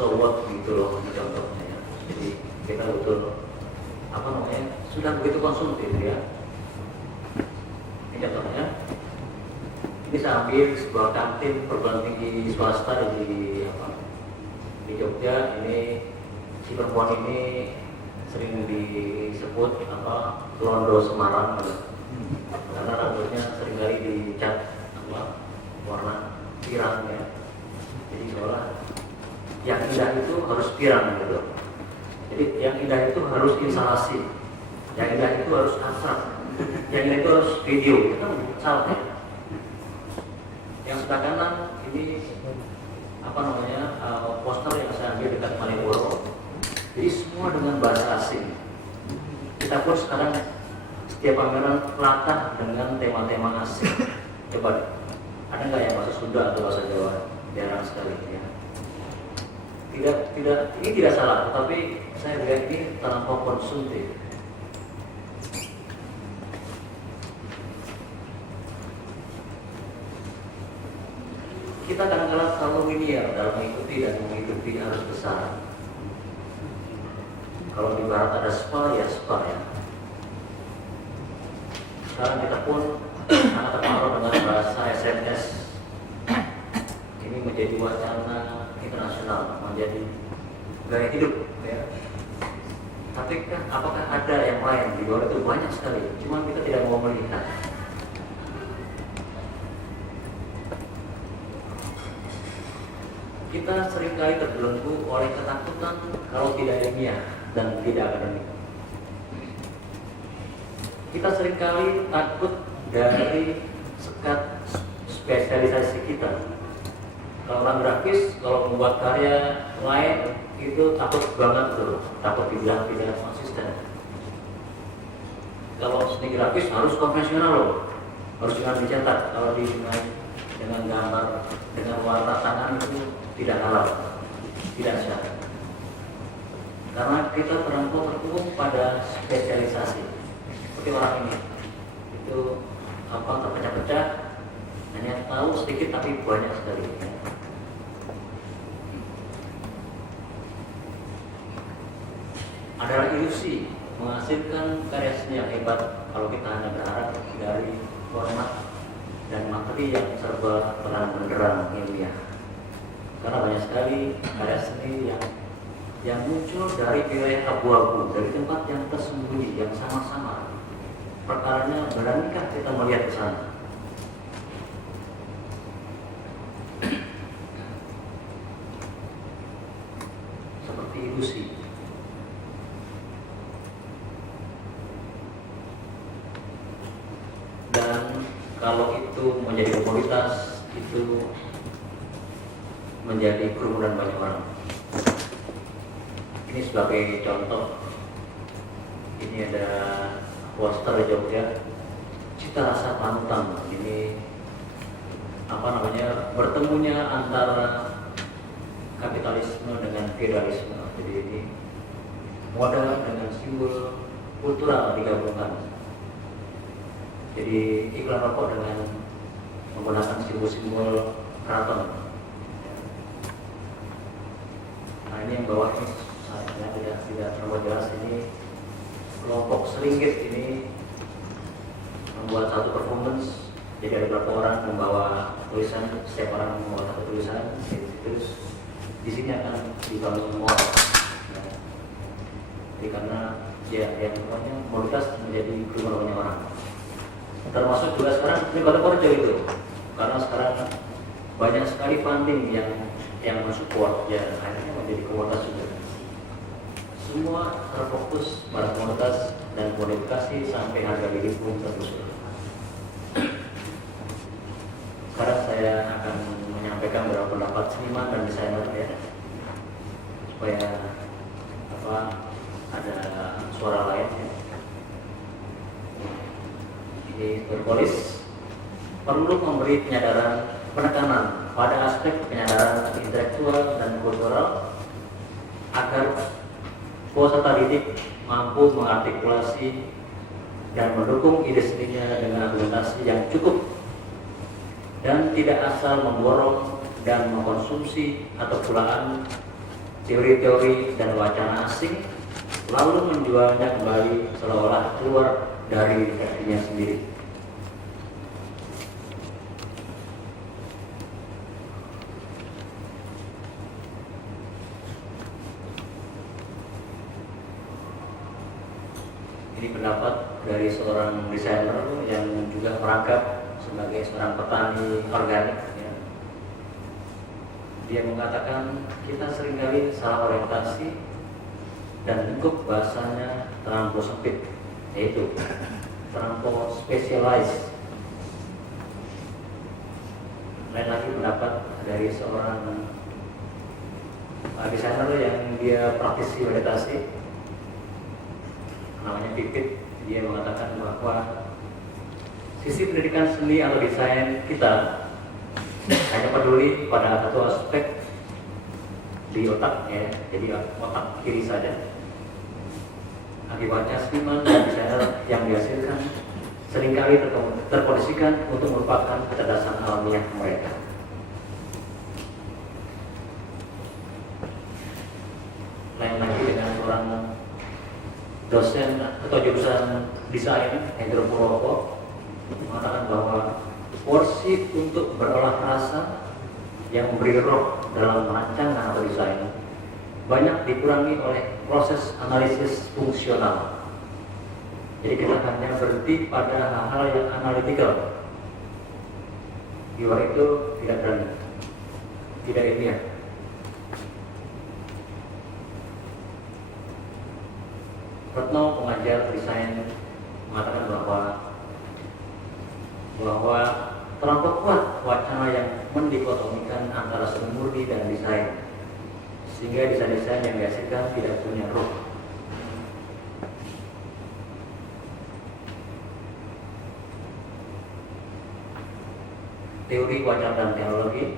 so what gitu loh contohnya ya. Jadi kita betul sudah begitu konsumtif ya. Ini contohnya, ini saya ambil sebuah kantin perguruan tinggi swasta di Jogja. Ini si perempuan ini sering disebut Londo Semarang karena rambutnya seringkali dicat warna pirang ya. Jadi seolah yang indah itu harus pirang gitu. Jadi yang indah itu harus instalasi, yang indah itu harus abstrak, yang indah itu harus video. Itu kan salah ya. Yang sebelah kanan ini poster yang saya ambil dekat Malioboro. Jadi semua dengan bahasa asing. Kita pun sekarang setiap pameran latah dengan tema-tema asing. Coba deh, ada nggak yang bahasa Sunda atau bahasa Jawa? Jarang sekali ya. Ini tidak salah, tetapi saya lihat ini terlampau konsumtif. Kita kadang-kadang terlalu linear dalam mengikuti arus besar. Kalau di barat ada spa ya. Sekarang kita pun sangat terpengaruh dengan bahasa SMS. Ini menjadi wacana internasional, menjadi gaya hidup ya. Tapi apakah ada yang lain di luar itu? Banyak sekali, cuma kita tidak mau melihat. Kita seringkali terbelenggu oleh ketakutan kalau tidak ilmiah dan tidak akademik. Kita seringkali takut dari sekat spesialisasi kita. Kalau orang grafis, kalau membuat karya lain itu takut banget tuh, takut dibilang tidak konsisten. Kalau seni grafis harus konvensional loh, harus dengan dicetak. Kalau dengan gambar, dengan warna tangan itu tidak halal, tidak sah. Karena kita terlampau terkurung pada spesialisasi. Seperti orang ini, itu terpecah-pecah, hanya tahu sedikit tapi banyak sekali. Adalah ilusi menghasilkan karya seni yang hebat kalau kita hanya berharap dari format dan materi yang serba terang benderang ilmiah. Karena banyak sekali karya seni yang muncul dari wilayah abu-abu, dari tempat yang tersembunyi, yang sama-sama. Perkaranya beranikah kita melihat ke sana? Seperti ilusi. Dan kalau itu menjadi komoditas, itu menjadi kerumunan banyak orang. Ini sebagai contoh, ini ada poster Jogja, cita rasa pantang. Ini bertemunya antara kapitalisme dengan feudalisme. Jadi ini modal dengan simbol kultural digabungkan. Jadi iklan rokok dengan menggunakan simbol-simbol keraton. Nah ini yang bawah ini saya tidak terlalu jelas. Ini kelompok Seringgit ini membuat satu performance. Jadi ada beberapa orang membawa tulisan, setiap orang membawa satu tulisan. Terus di sini akan dibangun moral. Jadi karena yang namanya moralitas menjadi kerumunan orang. Termasuk juga sekarang ini Kota Korjo itu, karena sekarang banyak sekali funding yang mensupport, ya akhirnya menjadi komunitas juga. Semua terfokus pada komunitas dan modifikasi sampai harga diri pun tergusur. Sekarang saya akan menyampaikan beberapa pendapat seniman dan desainer ya, supaya ada suara lain ya. Ini berpolis perlu memberi penekanan pada aspek penyadaran intelektual dan kultural agar peserta didik mampu mengartikulasi dan mendukung ide seninya dengan argumentasi yang cukup dan tidak asal memborong dan mengkonsumsi atau pulaan teori-teori dan wacana asing, lalu menjualnya kembali seolah-olah keluar dari dirinya sendiri. Ini pendapat dari seorang desainer yang juga merangkap sebagai seorang petani organik. Ya. Dia mengatakan kita seringkali salah orientasi dan lingkup bahasanya terlampau sempit, yaitu terlampau spesialis. Lain lagi pendapat dari seorang desainer yang dia praktisi orientasi, namanya Pipit. Dia mengatakan bahwa sisi pendidikan seni atau desain kita hanya peduli pada satu aspek di otak, ya, jadi otak kiri saja. Akibatnya seniman dan desainer yang dihasilkan seringkali terkondisikan untuk merupakan kecerdasan alamiah mereka. Lain lagi dengan seorang dosen atau jurusan desain Hendro Purwoko mengatakan bahwa porsi untuk berolah rasa yang memberi roh dalam rancangan atau desain banyak dikurangi oleh proses analisis fungsional. Jadi kita hanya berhenti pada hal-hal yang analitikal. Di luar itu tidak berani, tidak ilmiah. Retno, pengajar desain, mengatakan bahwa terlampau kuat wacana yang mendikotomikan antara seni murni dan desain, sehingga desain-desain yang dihasilkan tidak punya roh. Teori wacana dan teknologi.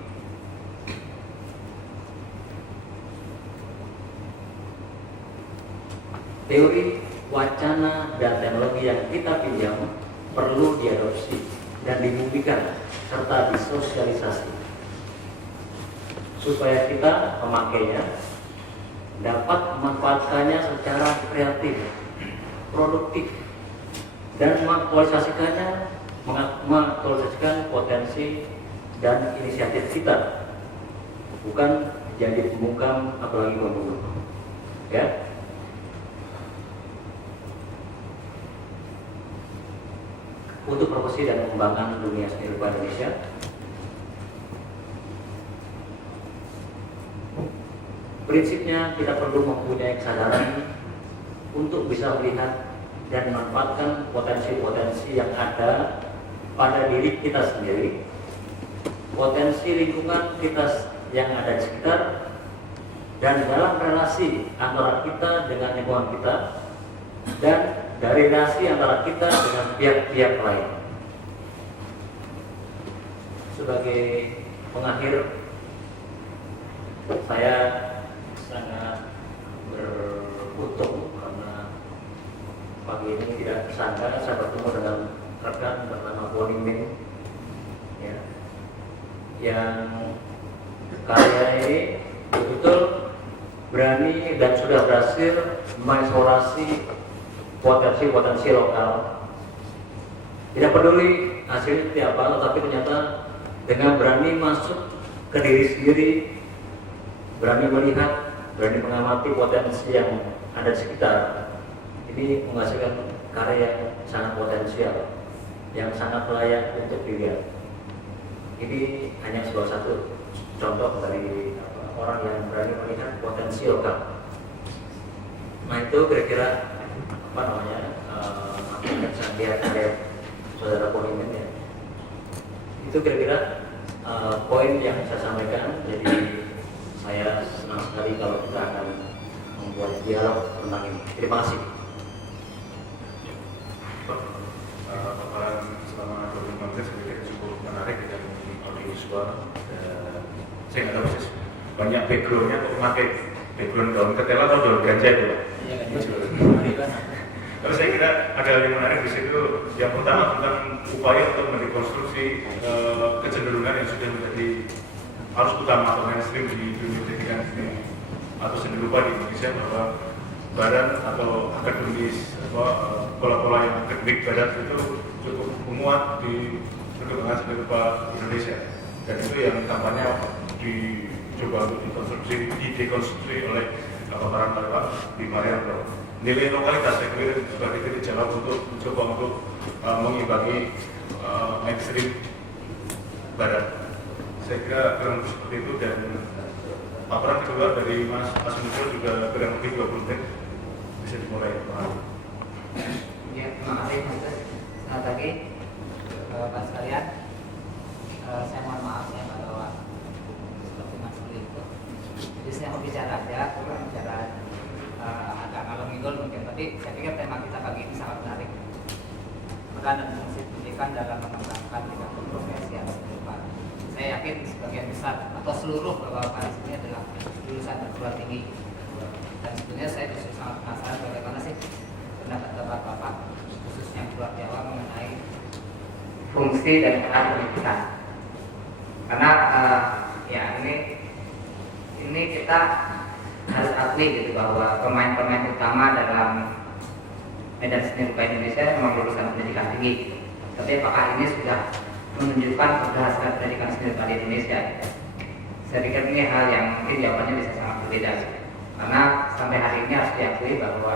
Teori, wacana, dan teknologi yang kita pinjam perlu diadopsi dan dibumikan serta disosialisasi supaya kita pemakainya dapat memanfaatkannya secara kreatif, produktif, dan mengaktualisasikan potensi dan inisiatif kita, bukan jadi pembungkam apalagi pembunuh. Ya. Untuk promosi dan pengembangan dunia seni rupa Indonesia, prinsipnya kita perlu mempunyai kesadaran untuk bisa melihat dan memanfaatkan potensi-potensi yang ada pada diri kita sendiri, potensi lingkungan kita yang ada di sekitar, dan dalam relasi antara kita dengan lingkungan kita, dan dari relasi antara kita dengan pihak-pihak lain. Sebagai pengakhir, saya sangat beruntung karena pagi ini tidak sangka saya bertemu dengan rekan bernama Boni Min, ya, yang karya ini betul-betul berani dan sudah berhasil mengeksplorasi potensi-potensi lokal. Tidak peduli hasilnya seperti apa, tetapi ternyata dengan berani masuk ke diri sendiri, berani melihat, berani mengamati potensi yang ada di sekitar, ini menghasilkan karya yang sangat potensial, yang sangat layak untuk dilihat. Ini hanya salah satu contoh dari orang yang berani melihat potensi lokal. Nah, itu kira-kira saya lihat saudara Polimen, ya. Itu kira-kira poin yang saya sampaikan. Jadi saya senang sekali kalau kita akan membuat dialog tentang ini. Terima kasih. Paparan selama 2015 menjadi cukup menarik dan audiovisual. Saya nggak tahu sih banyak backgroundnya kok memakai background daun ketela atau daun ganja itu, Pak. Iya, ganja. Tapi saya kira ada hal yang menarik di situ. Yang pertama tentang upaya untuk merekonstruksi kecenderungan yang sudah menjadi arus utama atau mainstream di dunia pendidikan ini. atau seni rupa di Indonesia bahwa badan atau akademis pola-pola yang akademik badan itu cukup memuat di perkembangan seni rupa Indonesia, dan itu yang tampaknya dicoba untuk didekonstruksi oleh paparan Bapak di Marianto. Nilai lokalitas saya kira sebagai titik jawab untuk mencoba untuk mengimbangi mainstream badan. Saya kira kurang lebih seperti itu, dan paparan kedua dari Mas Muncul juga kurang lebih 20 menit bisa dimulai. Ya, terima kasih Mas. Selamat pagi Bapak sekalian. Saya mohon maaf saya nggak bawa seperti Mas itu. Jadi saya mau bicara aja, kurang bicara agak ngalor ngidul mungkin. Tapi saya pikir tema kita pagi ini sangat menarik. Peran dan fungsi pendidikan dalam mengembangkan bidang profesi yang serupa. Saya yakin sebagian besar atau seluruh bapak-bapak di sini adalah lulusan perguruan tinggi. Dan sebetulnya saya justru sangat penasaran bagaimana sih pendapat bapak-bapak khususnya luar Jawa mengenai fungsi dan peran pendidikan. Karena ya ini kita harus akui gitu bahwa pemain-pemain utama dalam medan seni rupa Indonesia memang lulusan pendidikan tinggi. Tapi apakah ini sudah menunjukkan keberhasilan pendidikan seni rupa di Indonesia? Saya pikir ini hal yang mungkin jawabannya bisa sangat berbeda. Karena sampai hari ini harus diakui bahwa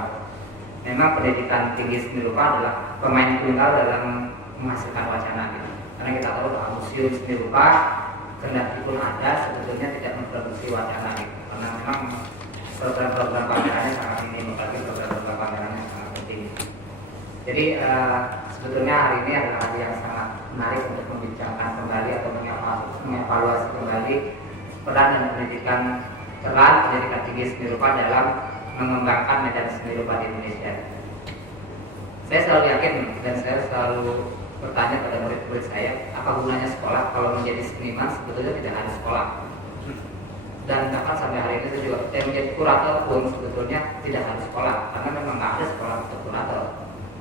memang pendidikan tinggi seni rupa adalah pemain tunggal dalam menghasilkan wacana gitu. Karena kita tahu bahwa museum seni rupa kendati pun ada, sebetulnya tidak memproduksi wacana gitu. Karena memang program-program pamerannya sangat minim, bagi program-program pamerannya sangat penting. Jadi sebetulnya hari ini adalah hari yang sangat menarik untuk membincangkan kembali atau mengevaluasi kembali peran dan pendidikan tinggi seni rupa dalam mengembangkan medan seni rupa di Indonesia. Saya selalu yakin dan saya selalu bertanya pada murid-murid saya, apa gunanya sekolah kalau menjadi seniman sebetulnya tidak harus sekolah. Dan bahkan sampai hari ini saya juga menjadi kurator pun sebetulnya tidak harus sekolah, karena memang nggak ada sekolah untuk kurator.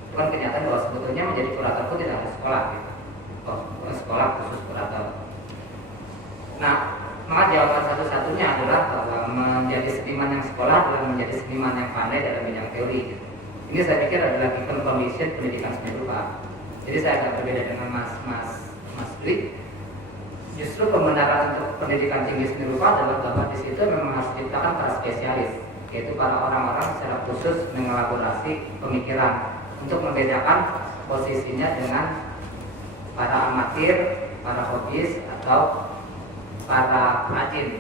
Itu kan kenyataan bahwa sebetulnya menjadi kurator pun tidak harus sekolah gitu. Sekolah khusus kurator. Nah, maka jawaban satu-satunya adalah bahwa menjadi seniman yang sekolah adalah menjadi seniman yang pandai dalam bidang teori gitu. Ini saya pikir adalah given condition pendidikan seni rupa. Jadi saya agak berbeda dengan Mas Dwi. Justru kebenaran untuk pendidikan tinggi seni rupa adalah bahwa di situ memang harus diciptakan para spesialis, yaitu para orang-orang secara khusus mengelaborasi pemikiran untuk membedakan posisinya dengan para amatir, para hobis atau para perajin.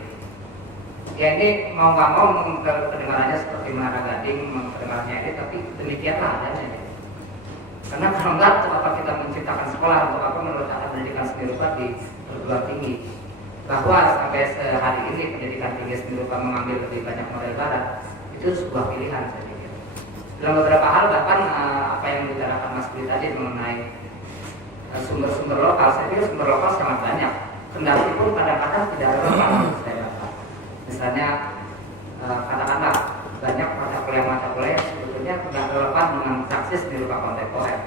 Ya ini mau nggak mau kedengarannya seperti Menara Gading, kedengarannya ini, tapi demikianlah adanya. Karena kalau enggak, untuk apa kita menciptakan sekolah, untuk apa meletakkan pendidikan seni rupa di perguruan tinggi? Bahwa sampai hari ini pendidikan tinggi seni rupa mengambil lebih banyak model barat, itu sebuah pilihan saya pikir. Dalam beberapa hal bahkan apa yang dibicarakan Mas Budi tadi mengenai sumber-sumber lokal, saya pikir sumber lokal sangat banyak. Kendati pun kadang-kadang tidak relevan saya rasa. Misalnya katakanlah banyak mata kuliah yang sebetulnya tidak relevan dengan praksis di rupa kontemporer,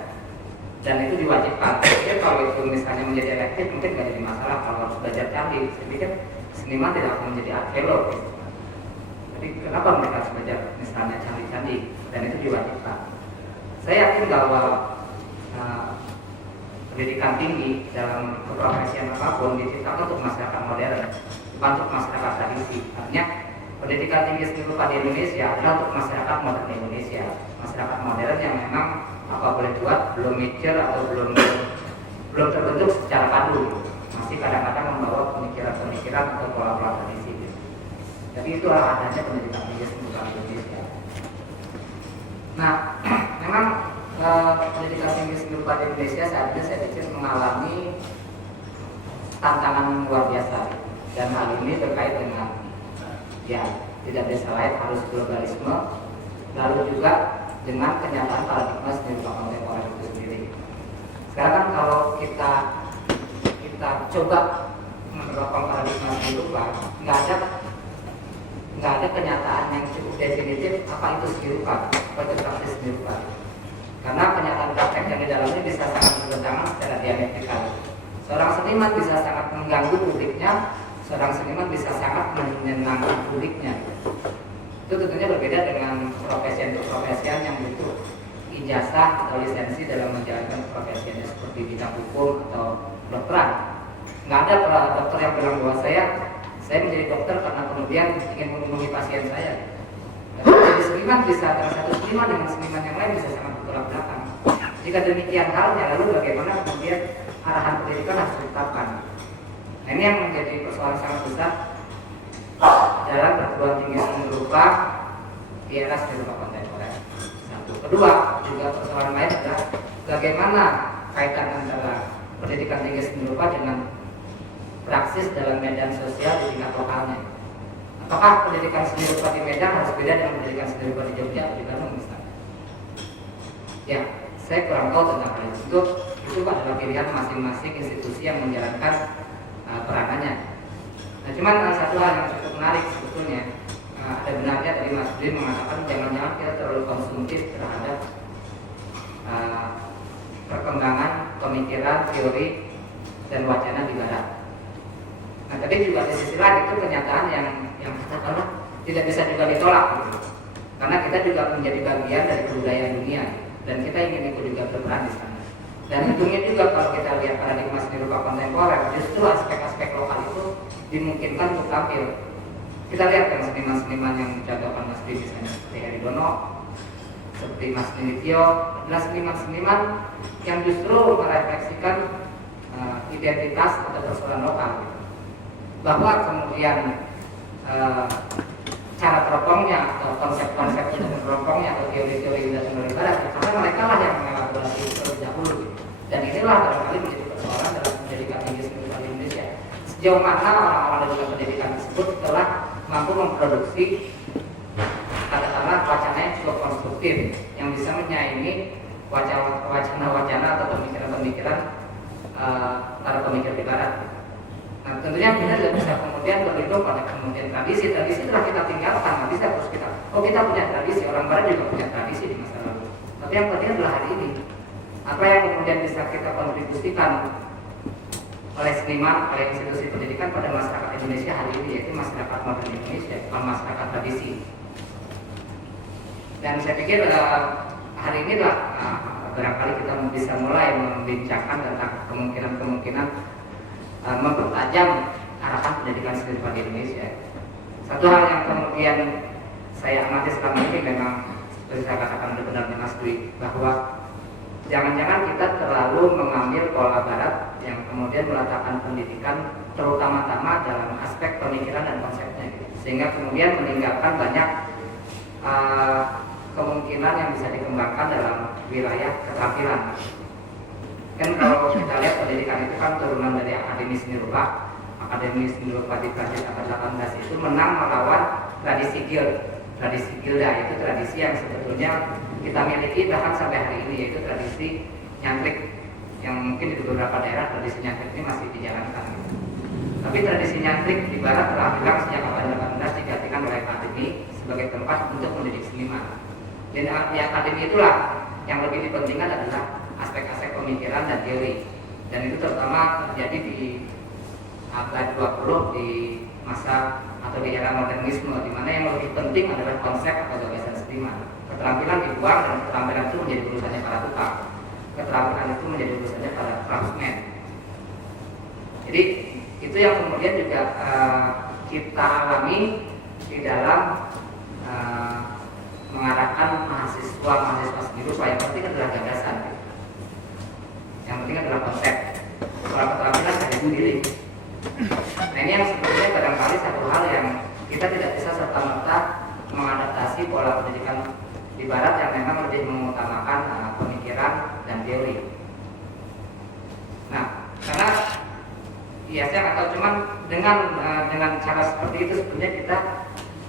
dan itu diwajibkan. Jadi kalau itu misalnya menjadi elektif mungkin tidak jadi masalah. Kalau harus belajar candi, saya pikir seniman tidak akan menjadi arkeolog gitu. Jadi kenapa mereka harus belajar misalnya candi-candi, dan itu diwajibkan. Saya yakin bahwa pendidikan tinggi dalam keprofesian apapun diciptakan untuk masyarakat modern, bukan untuk masyarakat tradisi. Artinya pendidikan tinggi seni rupa di Indonesia adalah untuk masyarakat modern Indonesia, masyarakat modern yang memang apa boleh buat belum mature atau belum terbentuk secara padu, masih kadang-kadang membawa pemikiran-pemikiran atau pola-pola tradisi. Jadi itu adanya pendidikan tinggi seni rupa di Indonesia. Nah, memang pendidikan tinggi seni rupa di Indonesia saat ini saya pikir mengalami tantangan luar biasa, dan hal ini terkait dengan ya tidak bisa lain harus globalisme, lalu juga dengan kenyataan paradigma seni rupa kontemporer itu sendiri. Sekarang kan kalau kita coba menerapkan paradigma seni rupa, nggak ada kenyataan yang cukup definitif apa itu seni rupa, apa itu praktis seni rupa. Karena kenyataan praktek yang di dalamnya bisa sangat bertentangan secara diametral. Seorang seniman bisa sangat mengganggu publiknya, seorang seniman bisa sangat menyenangkan publiknya. Itu tentunya berbeda dengan profesi-profesian yang butuh ijazah atau lisensi dalam menjalankan profesinya seperti bidang hukum atau dokteran. Nggak ada dokter yang bilang bahwa saya menjadi dokter karena kemudian ingin memenuhi pasien saya. Jadi seniman bisa, antara satu seniman dengan seniman yang lain bisa sangat bertolak belakang. Jika demikian halnya, lalu bagaimana kemudian arahan pendidikan harus ditetapkan? Nah, ini yang menjadi persoalan sangat besar dalam perguruan tinggi seni rupa di era seni rupa kontemporer. Satu. Kedua, juga persoalan lain adalah bagaimana kaitan antara pendidikan tinggi seni rupa dengan praksis dalam medan sosial di tingkat lokalnya. Apakah pendidikan seni rupa di Medan harus beda dengan pendidikan seni rupa di Jogja atau di Bandung misalnya? Ya, saya kurang tahu tentang hal itu. Itu adalah pilihan masing-masing institusi yang menjalankan peranannya. Nah, cuman satu hal yang cukup menarik sebetulnya, ada benarnya tadi Mas Budi mengatakan jangan-jangan kita terlalu konsumtif terhadap perkembangan pemikiran, teori, dan wacana di Barat. Nah, tapi juga di sisi lain itu kenyataan yang katakanlah tidak bisa juga ditolak gitu. Karena kita juga menjadi bagian dari kebudayaan dunia dan kita ingin ikut juga berperan di sana. Dan untungnya juga kalau kita lihat paradigma seni rupa kontemporer, justru aspek-aspek lokal itu dimungkinkan untuk tampil. Kita lihat kan seniman-seniman yang dijagokan Mas Budi misalnya seperti Heri Dono, seperti Mas Nityo, adalah seniman-seniman yang justru merefleksikan identitas atau persoalan lokal. Bahwa kemudian cara teropongnya atau konsep-konsep untuk teropongnya atau teori-teori dari Barat, karena mereka lah yang mengelaborasi itu terlebih dahulu. Dan inilah barangkali menjadi persoalan dalam pendidikan tinggi seni rupa di Indonesia. Sejauh mana orang-orang dalam pendidikan tersebut telah mampu memproduksi katakanlah wacana yang cukup konstruktif yang bisa menyaingi wacana-wacana atau pemikiran-pemikiran para pemikir di Barat. Nah, tentunya kita tidak bisa kemudian berlindung pada kemudian tradisi telah kita tinggalkan, nggak bisa terus kita punya tradisi, orang Barat juga punya tradisi di masa lalu. Tapi yang penting adalah hari ini apa yang kemudian bisa kita kontribusikan oleh seniman, oleh institusi pendidikan pada masyarakat Indonesia hari ini, yaitu masyarakat modern Indonesia, bukan masyarakat tradisi. Dan saya pikir hari ini lah barangkali kita bisa mulai membincangkan tentang kemungkinan-kemungkinan mempertajam arahan pendidikan seni rupa di Indonesia. Satu hal yang kemudian saya amati selama ini memang seperti saya katakan benar Mas Dwi, bahwa jangan-jangan kita terlalu mengambil pola Barat yang kemudian meletakkan pendidikan terutama-tama dalam aspek pemikiran dan konsepnya, sehingga kemudian meninggalkan banyak kemungkinan yang bisa dikembangkan dalam wilayah keterampilan. Kan kalau kita lihat pendidikan itu kan turunan dari Akademi Seni Rupa. Akademi Seni Rupa di Prancis abad 18 itu menang melawan tradisi Gilda, itu tradisi yang sebetulnya kita miliki bahkan sampai hari ini, yaitu tradisi nyantrik yang mungkin di beberapa daerah tradisi nyantrik ini masih dijalankan. Tapi tradisi nyantrik di Barat telah hilang sejak abad 18 digantikan oleh akademi sebagai tempat untuk mendidik seniman. Dan di akademi itulah yang lebih dipentingkan adalah aspek-aspek pemikiran dan teori. Dan itu terutama terjadi di abad 20 di masa atau di era modernisme, di mana yang lebih penting adalah konsep atau gagasan seniman. Keterampilan dibuang dan keterampilan itu menjadi urusannya para tukang. Keterampilan itu menjadi urusannya para craftsman. Jadi itu yang kemudian juga kita alami di dalam mengarahkan mahasiswa seni rupa. Yang penting adalah gagasan, yang penting adalah konsep. Soal keterampilan hanya sendiri. Nah, ini yang sebetulnya barangkali satu hal yang kita tidak bisa serta-merta mengadaptasi pola pendidikan di Barat yang memang lebih mengutamakan pemikiran dan teori. Nah, karena ya saya nggak tahu, cuman dengan cara seperti itu sebenarnya kita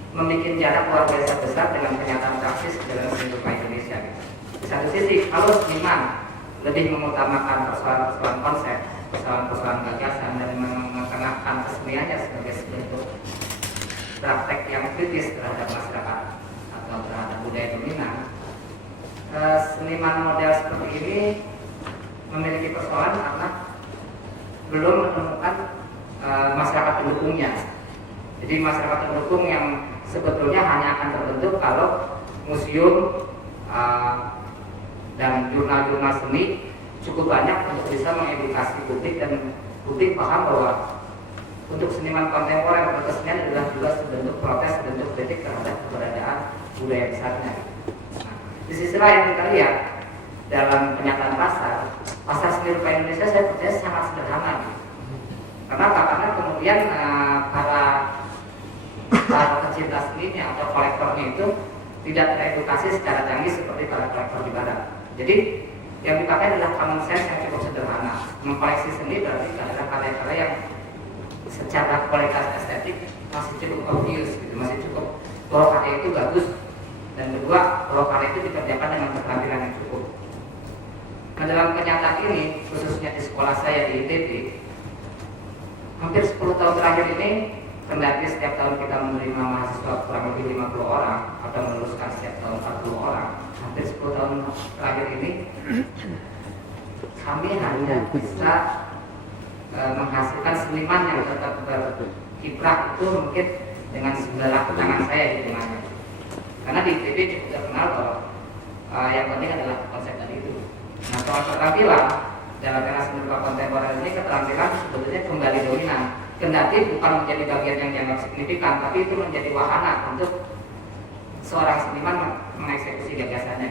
membuat jarak luar biasa besar dengan kenyataan praksis dalam seni rupa Indonesia. Di satu sisi, kalau seniman lebih mengutamakan persoalan konsep, persoalan gagasan, dan mengetengahkan keseniannya sebagai bentuk praktek yang kritis terhadap masyarakat atau terhadap budaya dominan, seniman model seperti ini memiliki persoalan karena belum menemukan masyarakat pendukungnya. Jadi masyarakat pendukung yang sebetulnya hanya akan terbentuk kalau museum dan jurnal-jurnal seni cukup banyak untuk bisa mengedukasi publik dan publik paham bahwa untuk seniman kontemporer atau kesenian adalah juga sebentuk protes, sebentuk kritik terhadap keberadaan budaya besarnya. Nah, di sisi lain kita lihat dalam kenyataan pasar seni rupa Indonesia saya percaya sangat sederhana. Karena kemudian para pecinta seninya atau kolektornya itu tidak teredukasi secara canggih seperti para kolektor di barat. Jadi yang dipakai adalah common sense yang cukup sederhana. Mengkoleksi seni berarti adalah karya-karya yang secara kualitas estetik masih cukup obvious, gitu, masih cukup bahwa karya itu bagus, dan kedua bahwa karya itu dikerjakan dengan keterampilan yang cukup. Nah, dalam kenyataan ini, khususnya di sekolah saya di ITB, hampir 10 tahun terakhir ini, kendati setiap tahun kita menerima mahasiswa kurang lebih 50 orang atau meluluskan setiap tahun 40 orang, hampir 10 tahun terakhir ini kami hanya bisa menghasilkan seniman yang tetap berkiprah itu mungkin dengan 9 tangan saya hitungannya. Karena di ITB cukup terkenal bahwa yang penting adalah konsep tadi itu. Nah, soal keterampilan dalam era seni rupa kontemporer ini, keterampilan sebetulnya kembali dominan. Kendati bukan menjadi bagian yang dianggap signifikan, tapi itu menjadi wahana untuk seorang seniman mengeksekusi gagasannya.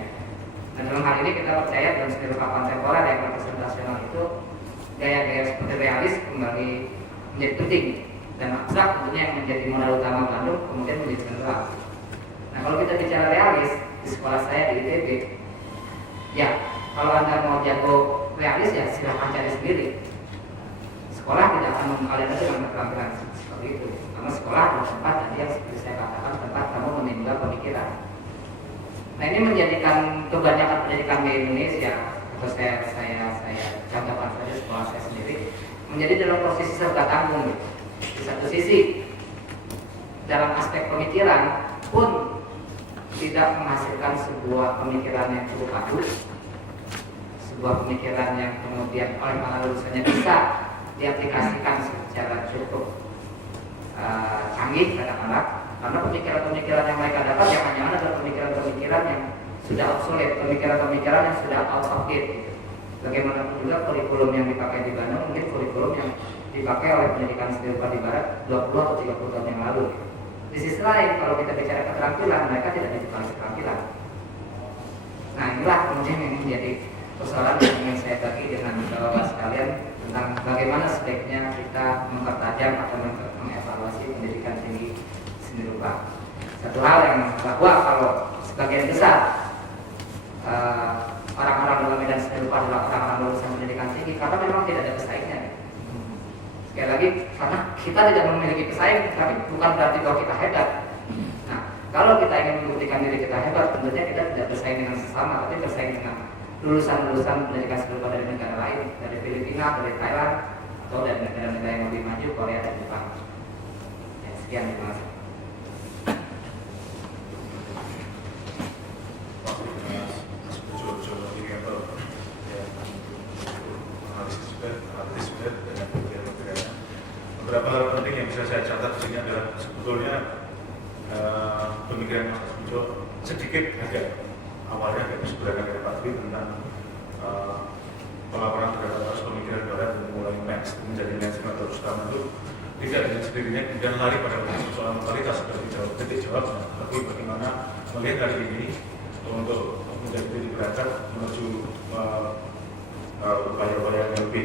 Dan dalam hal ini kita percaya dalam seni rupa kontemporer yang representasional itu gaya-gaya seperti realis kembali menjadi penting, dan abstrak tentunya yang menjadi modal utama Bandung kemudian menjadi sentral. Nah, kalau kita bicara realis di sekolah saya di ITB, ya kalau Anda mau jago realis ya silahkan cari sendiri. Sekolah tidak akan kalian dengan keterampilan seperti itu, karena sekolah adalah tempat tadi yang seperti saya katakan, tempat kamu menimba pemikiran. Nah, ini menjadikan kebanyakan pendidikan di Indonesia, atau saya contohkan saja sekolah saya sendiri, menjadi dalam posisi serba tanggung. Di satu sisi dalam aspek pemikiran pun tidak menghasilkan sebuah pemikiran yang cukup bagus, sebuah pemikiran yang kemudian oleh para lulusannya bisa diaplikasikan secara cukup canggih katakanlah, karena pemikiran-pemikiran yang mereka dapat jangan-jangan adalah pemikiran-pemikiran yang sudah obsolete, pemikiran-pemikiran yang sudah out of date gitu. Bagaimanapun juga kurikulum yang dipakai di Bandung mungkin kurikulum yang dipakai oleh pendidikan seni rupa di barat 20 atau 30 tahun yang lalu. Di sisi lain, kalau kita bicara keterampilan, mereka tidak dibekali keterampilan. Nah, inilah kemudian yang menjadi persoalan yang ingin saya bagi dengan bapak sekalian tentang bagaimana sebaiknya kita mempertajam atau mengevaluasi pendidikan tinggi seni rupa. Satu hal yang bahwa kalau sebagian besar orang-orang dalam medan seni rupa adalah orang-orang lulusan pendidikan tinggi, karena memang tidak ada pesaingnya. Sekali lagi, karena kita tidak memiliki pesaing, tapi bukan berarti bahwa kita hebat. Nah, kalau kita ingin membuktikan diri kita hebat, tentunya kita tidak bersaing dengan sesama, tapi bersaing dengan lulusan-lulusan pendidikan seni rupa dari negara lain, dari Filipina, dari Thailand, atau dari negara-negara yang lebih maju, Korea dan Jepang. Ya, sekian, terima kasih. Beberapa hal penting yang bisa saya catat di sini adalah sebetulnya pemikiran Mas Pujo sedikit agak awalnya agak sebenarnya dari Pak Dwi tentang pelaporan terhadap arus pemikiran barat dan mulai menjadi mainstream atau utama itu tidak dengan sendirinya kemudian lari pada persoalan kualitas seperti jawabnya, tapi bagaimana melihat hari ini untuk menjadi titik beradab menuju upaya-upaya yang lebih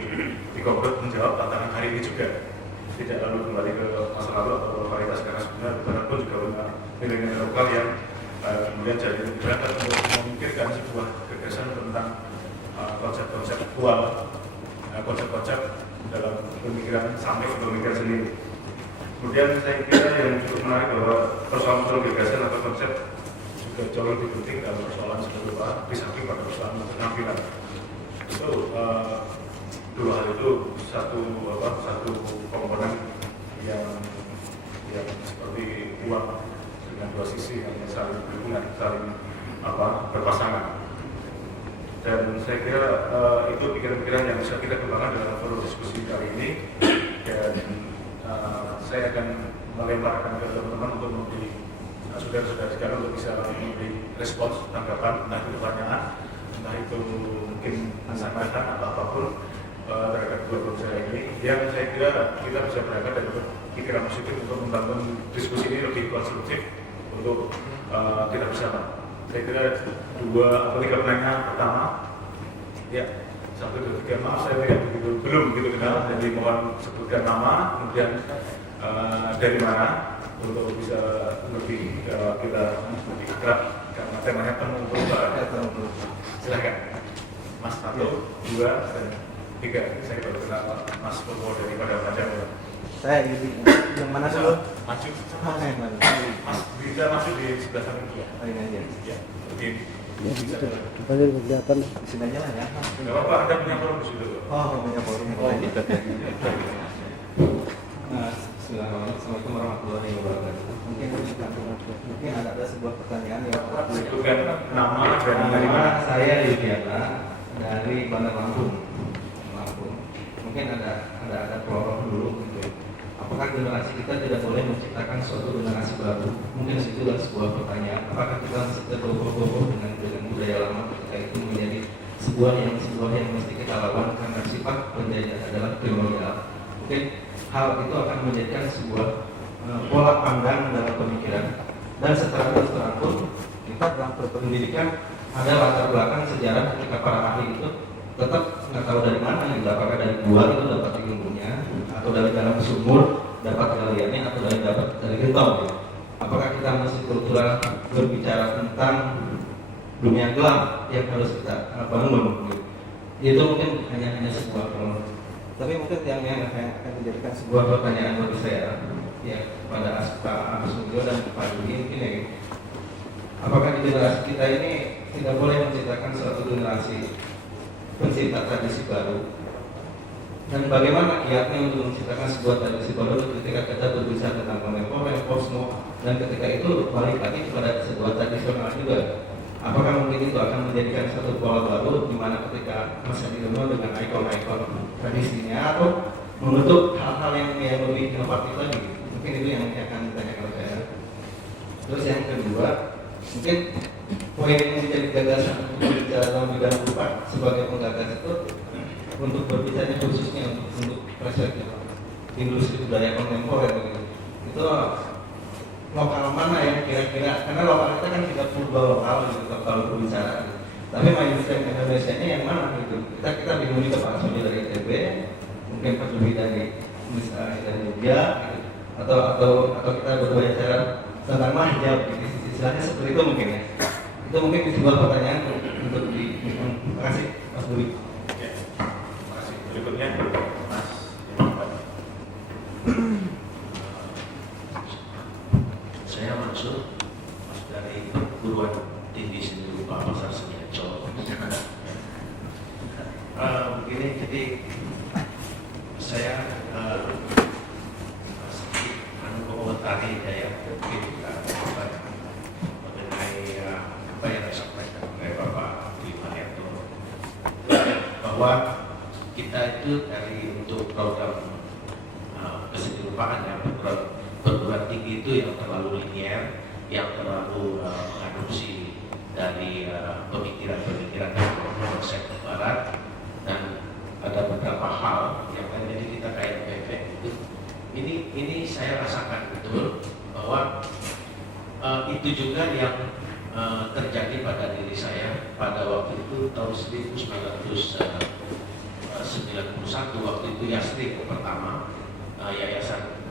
konkret menjawab tantangan hari ini juga. Tidak lalu kembali ke masa lalu atau kualitas, karena sebenarnya benar pun juga banyak nilai-nilai lokal yang kemudian jadi berangkat untuk memikirkan sebuah gagasan tentang konsep-konsep dual, konsep-konsep dalam pemikiran sampai ke pemikiran sendiri. Kemudian saya kira yang cukup menarik bahwa persoalan gagasan atau konsep juga jauh lebih penting dalam persoalan seperti apa disamping pada persoalan keterampilan. Itu dua hal itu satu komponen yang seperti uang dengan dua sisi yang saling berhubungan, saling berpasangan. Dan saya kira itu pikiran-pikiran yang bisa kita kembangkan dalam forum diskusi kali ini. Dan saya akan melemparkan ke teman-teman untuk memberi saudara-saudara sekalian untuk bisa memberi respons tanggapan entah itu pertanyaan, entah itu mungkin sampaikan atau apapun terhadap dua proposal ini, yang saya kira kita bisa berangkat dari pikiran positif untuk membangun diskusi ini lebih konstruktif untuk kita bersama. Saya kira 2 atau 3 pertanyaan pertama, ya 1, 2, 3, maaf saya tidak belum begitu kenal, jadi mohon sebutkan nama, kemudian dari mana untuk bisa lebih kita lebih kerap karena temanya temu perubahan. Silakan, Mas 1, 2, dan 3. Saya baru kenal Mas Purwo daripada Macam. Saya yang mana dulu? Maju. Yang mana? Mas bisa maju di sebelah sana dulu. Oh, ini aja. Ya, begini. Bisa. Banyak kelihatan. Di sini aja lah ya. Enggak apa-apa, Anda punya forum di situ. Oh, punya forum. Oh, Assalamualaikum warahmatullahi wabarakatuh. Mungkin ada sebuah pertanyaan yang Sebutkan nama dan dari mana. Saya Yudiana dari Bandar Lampung. Mungkin ada prolog dulu gitu. Apakah generasi kita tidak boleh menciptakan suatu generasi baru? Mungkin itu adalah sebuah pertanyaan. Apakah kita masih tergopoh-gopoh dengan budaya lama ketika itu menjadi sebuah yang mesti kita lawan karena sifat penjajah adalah kolonial. Mungkin hal itu akan menjadikan sebuah pola pandang dalam pemikiran. Dan setelah pun kita dalam berpendidikan ada latar belakang sejarah ketika para ahli itu tetap nggak tahu dari mana, apakah dari gua itu dapat ilmunya, atau dari dalam sumur dapat galiannya, atau dari gentong. Ya. Apakah kita masih kultural berbicara tentang dunia gelap yang harus kita bangun? Gitu. Itu mungkin hanya sebuah prolog. Tapi mungkin yang akan menjadikan sebuah pertanyaan bagi saya, ya kepada Pak Agus Mugio dan Pak Yudi mungkin ya, apakah di generasi kita ini tidak boleh menciptakan suatu generasi pencipta tradisi baru, dan bagaimana kiatnya untuk menciptakan sebuah tradisi baru ketika kita berbicara tentang kontemporer, posmo, dan ketika itu balik lagi kepada sebuah tradisional juga. Apakah mungkin itu akan menjadikan satu pola baru di mana ketika masa dikenal dengan ikon-ikon tradisinya atau menutup hal-hal yang lebih inovatif lagi? Mungkin itu yang akan ditanyakan oleh saya. Terus yang kedua, mungkin poin yang menjadi gagasan untuk berbicara dalam bidang rupa sebagai penggagas itu untuk berbicara khususnya untuk perspektif industri budaya kontemporer itu lokal mana yang kira-kira, karena lokal kita kan tidak perlu lokal gitu kalau berbicara, tapi mainstream Indonesia ini yang mana gitu. Kita bingung juga Pak Sony dari ITB, mungkin Pak Juli dari misalnya dari Jogja gitu. atau kita berbicara tentang mahjab gitu. Istilahnya seperti itu mungkin ya. Itu mungkin sebuah pertanyaan untuk terima kasih Mas Budi. Ya, terima kasih. Berikutnya Mas. Saya Mansur, dari perguruan tinggi seni rupa Pasar Seni Ancol. Begini, jadi saya sedikit mengomentari ya mungkin mengenai apa yang disampaikan oleh Bapak Dwi Marianto, bahwa kita itu dari untuk program kesenirupaan ya, perguruan tinggi itu yang terlalu linier, yang terlalu mengadopsi dari pemikiran-pemikiran konsep barat, dan ada beberapa hal yang lain, jadi kita kayak efek itu. Ini saya rasakan betul bahwa itu juga yang terjadi pada diri saya pada waktu itu tahun 1991, waktu itu Yasri pertama, Yayasan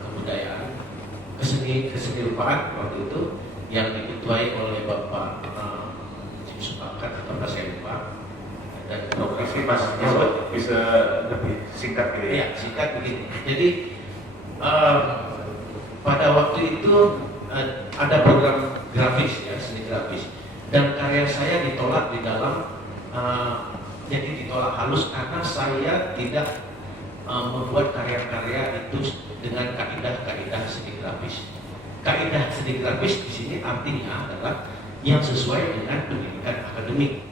Kebudayaan Kesenirupaan waktu itu yang diketuai oleh Bapak Jim Supakat atau saya lupa, dan program bisa lebih singkat gitu ya? Ya, singkat begini. Jadi pada waktu itu ada program grafis ya, seni grafis, dan karya saya ditolak di dalam jadi ditolak halus karena saya tidak membuat karya-karya itu dengan kaidah-kaidah seni grafis. Kaidah seni grafis di sini artinya adalah yang sesuai dengan pendidikan akademik.